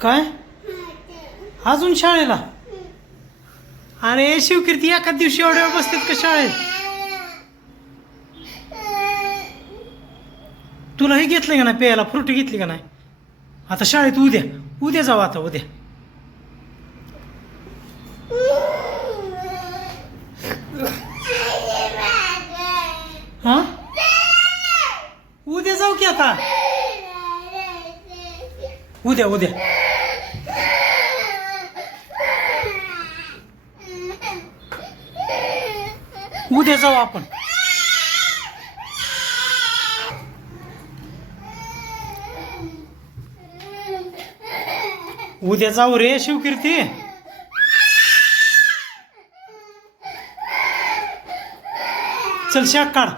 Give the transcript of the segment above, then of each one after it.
काय अजून शाळेला? अरे शिवकीर्ती एका दिवशी एवढ्या वेळ बसतात का शाळेत? तुला हे घेतलं का नाही प्यायला? फ्रुटी घेतली का नाही? आता शाळेत उद्या उद्या जाऊ, आता उद्या. हा उद्या जाऊ की आता. उद्या उद्या उद्या जाऊ आपण. उद्या जाऊ रे शिवकीर्ती. चल शाक काढ,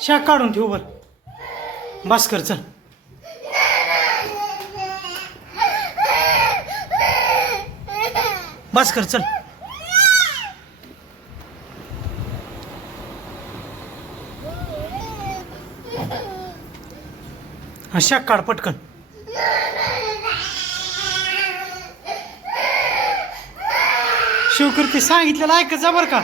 शाक काढून ठेव बर. बस कर चल. बस कर चल. हा शाक काढ पटकन. शिवकीर्ती सांगितलेलं ऐकत जा बरं का.